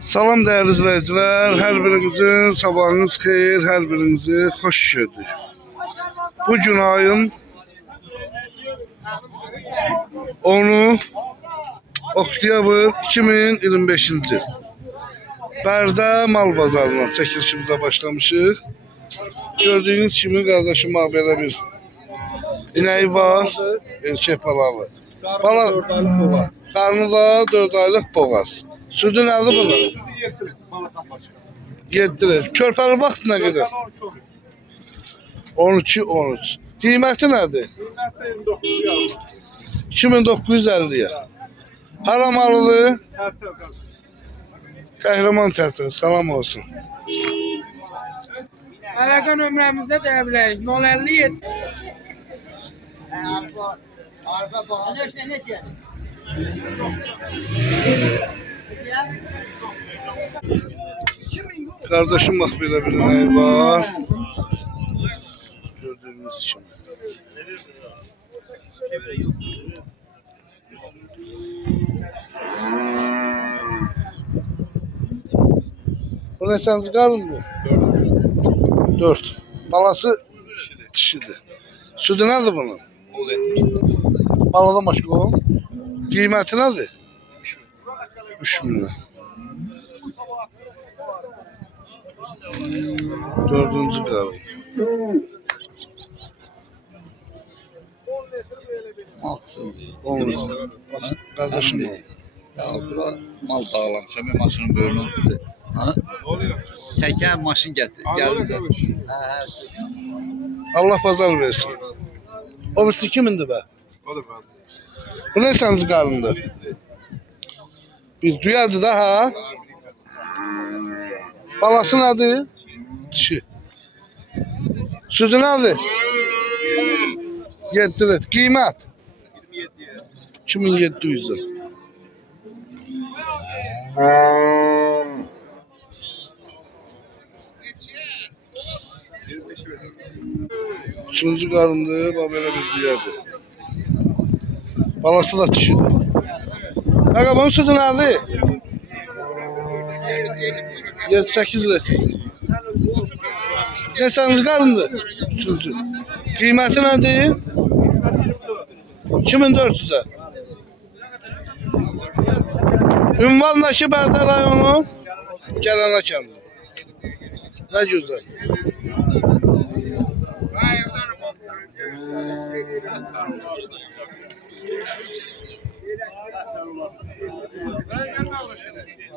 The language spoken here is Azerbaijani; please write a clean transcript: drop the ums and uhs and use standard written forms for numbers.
Salam değerli izleyiciler, her birinizin sabahınız xeyir, her birinizi hoş gördük. Bugün ayın 10'u oktyabr 2025. Bərdə mal bazarına çəkilişimizə başlamışıq. Gördüğünüz kimi kardeşim belə bir inəyi var, erkek balalı. Qarnı da 4 aylıq boğaz. Südü nədir bunun? 7 Körpəli vaxt nə qədər? 12-13. Qiyməti nədir? 2950'ye. Hara malıdır? Qəhrəman Tərtər. Salam olsun. Əlaqə nömrəmizdə deyə bilərik. 057 Kardeşim bak belə bir inəyi var. Gördüğünüz kimi. Bu neçənci qarın bu? 4. Balası dişidir. Südü nədir bunun? Balada başqa o. Qiyməti nədir? 3000 lira. 4-cü qarın. Kardeşim o. Ya bura mal bağlamışam, ben maşının böyrünü oldu. Ha? Təkən maşın gəlincə. Allah pazar versin. O birisi kimindir be? Bu ne sənci qarındır? Bir duyadı da ha? Balası nədir? Dişi. Südü nədir? 7 lit. Qiymət? 2700'den. Üçüncü qarındır, bax belə bir düyadır. Balası da dişidir. Qaqa bunun südü nədir? 7-8 litre. Neçənci qarındır? Üçüncü. Qiyməti nədir? 2400'e. Ünvandaşı Bərdə rayonu Gələnə kəndi. Ne güzel.